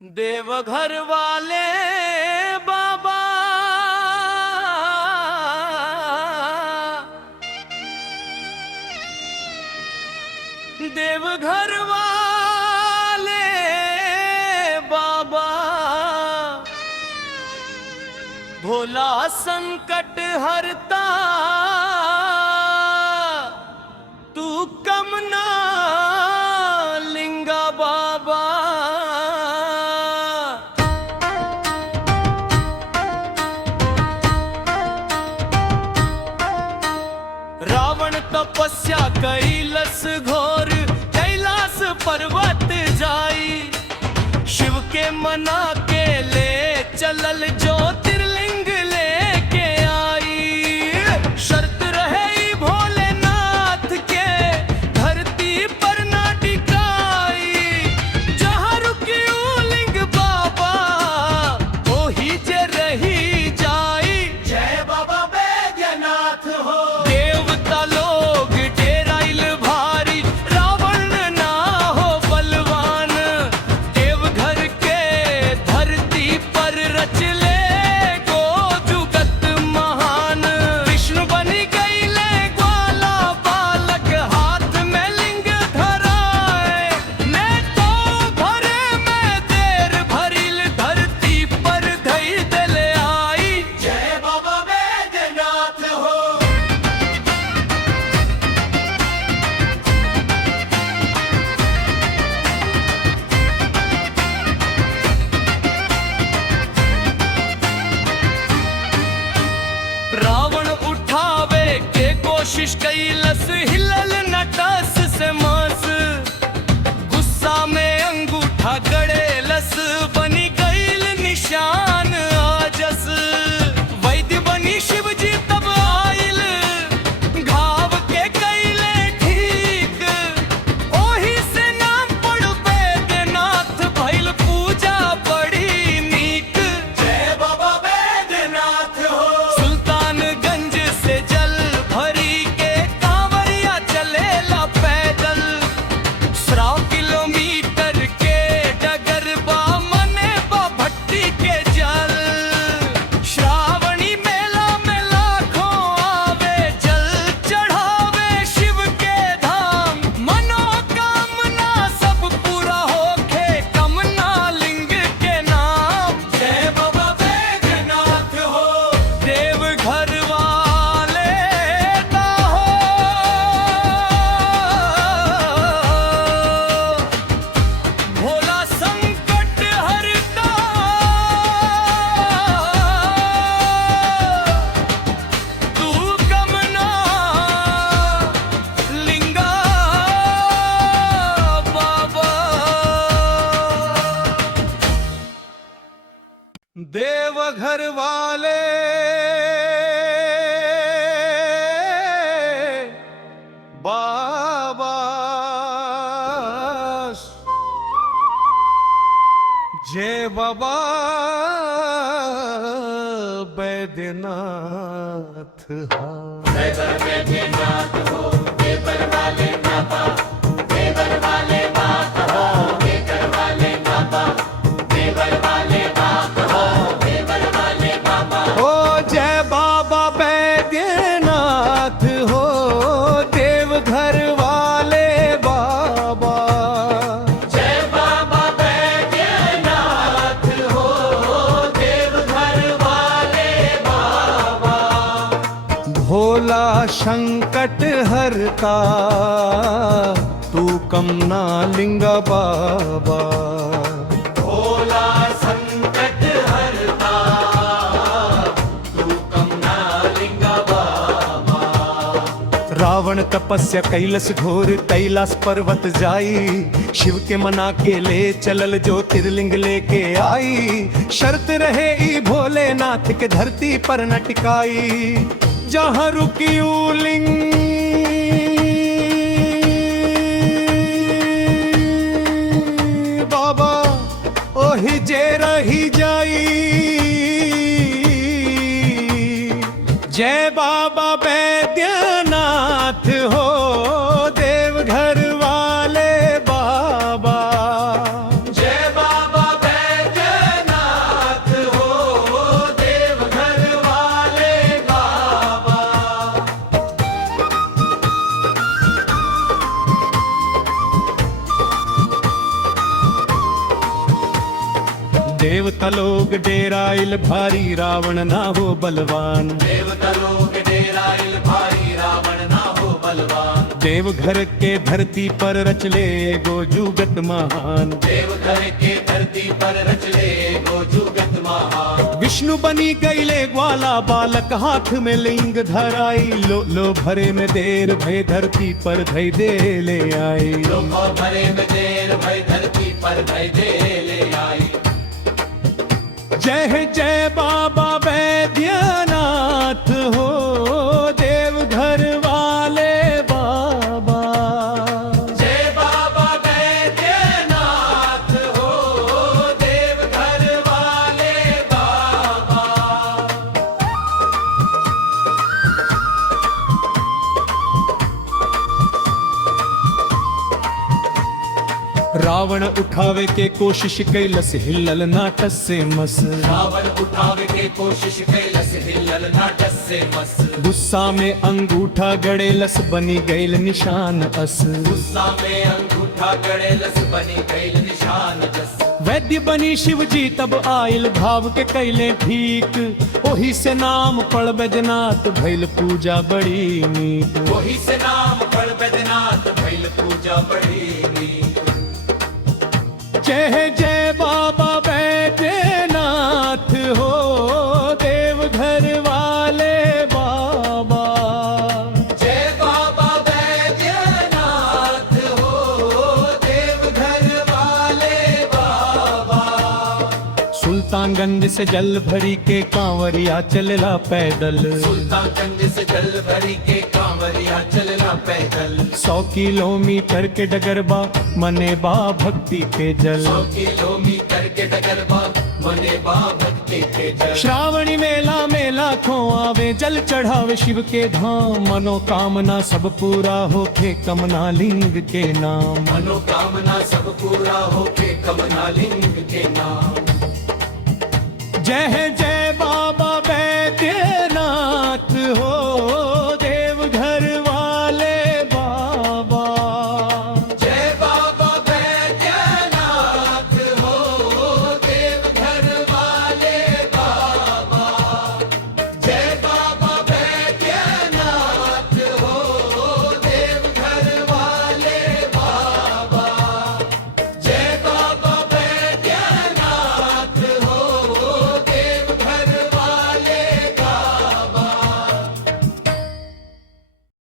देवघर वाले बाबा देवघर वाले बाबा भोला संकट हरता तू कम ना लिंगा बाबा। रावण तपस्या कैलस घोर कैलाश पर्वत जाई, शिव के मना के ले चलल ज्योतिर्लिंग लेके आई। शर्त रहे भोलेनाथ के धरती पर ना टिकाई, जहाँ रुकी लिंग बाबा ओही जे रही जाई। जय बाबा बैद्यनाथ हो। देवता लोग डेराइल भारी, रावण ना हो बलवान, देवघर के धरती पर रच ले गो जुगत महान। विष्णु बनी गईले ग्वाला बालक, हाथ में लिंग धराए, मैं तो भरे में देर भरिल धरती पर धई दले आई। जय बाबा बैद्यनाथ हो। रावण उठावे के कोशिश कैलस, हिलल नटस से मांस, गुस्सा में अंगूठा गड़ेलस, बनी गईल निशान आजस। वैद्य बनी शिव जी तब आइल, घाव के कैले ठीक, ओही से नाम पड़ बैद्यनाथ, भइल पूजा बड़ी नीक। जय बाबा बैद्यनाथ हो। सुल्तानगंज से जल भरी के कांवरिया चलेला पैदल, 100 किलोमीटर के डगर बा मने बा भट्टी के जल। श्रावणी मेला में लाखों आवे, जल चढ़ावे शिव के धाम, मनोकामना सब पूरा होखे कमना लिंग के नाम। जय बाबा बैद्यनाथ हो। देवघर वाले दा हो, भोला संकट हरता तू कमना लिंगा बाबा। देवघर वाले बाबा, जय बाबा बैद्यनाथ हा। ओ जय बाबा बैद्यनाथ हो, देवघर वाले बाबा। जय बाबा बैद्यनाथ हो, देवघर वाले बाबा। भोला संकट हरता तू कम ना लिंगा बाबा। भोला संकट हरता तू कम ना लिंगा बाबा। रावण तपस्या कैलस घोर कैलाश पर्वत जाई, शिव के मना के ले चलल ज्योतिर्लिंग लेके आई। शर्त रहे ई भोलेनाथ के धरती पर न टिकाई, जहाँ रुकी लिंग बाबा ओही जे रही जाई। जय बाबा बैद्यनाथ हो, देवघर वाले बाबा। जय बाबा बैद्यनाथ। देवता लोग डेराइल भारी रावण ना हो बलवान। देवता लोग डेराइल भारी रावण ना हो बलवान। देवघर के धरती पर रच ले गो जुगत महान। देवघर के धरती पर रच ले गो जुगत महान। विष्णु बनी गईले ग्वाला बालक हाथ में लिंग धराई। लो भरे में देर भय धरती पर धई दे ले आई। लो भरे में देर भय धरती पर धई दे ले आई। जय जय बाबा वैद्यनाथ हो देवघर वाले बाबा। जय बाबा वैद्यनाथ हो देवघर वाले बाबा। रावण उठावे के कोशिश कैलस हिलल ना टस से मस। रावण उठावे के कोशिश कैलस हिलल ना टस से मस। गुस्सा में अंगूठा गड़ेलस बनी गईल निशान अस। गुस्सा में अंगूठा गड़ेलस बनी गईल निशान जस। वैद्य बनी शिव जी तब आयल भाव के कैले ठीक। ओही से नाम पड़ बैजनाथ भैल पूजा बड़ी नीक। वही से नाम पड़ बैजनाथ भैल पूजा बड़ी नीक। जय जय बाबा बैजनाथ हो देवघर वाले बाबा। जय बाबा बैजनाथ हो देवघर वाले बाबा। सुल्तानगंज से जल भरी के कांवरिया चलला पैदल। सुल्तानगंज से जल भरी के कांवरिया चलना पैदल। 100 किलोमीटर के डगरबा मने बा भक्ति के जल। 100 किलोमीटर के डगरबा मने बा भक्ति के जल। श्रावणी मेला में लाखों आवे जल चढ़ावे शिव के धाम। मनोकामना सब पूरा होके कमना लिंग के नाम। मनोकामना सब पूरा होके कमना लिंग के नाम। जय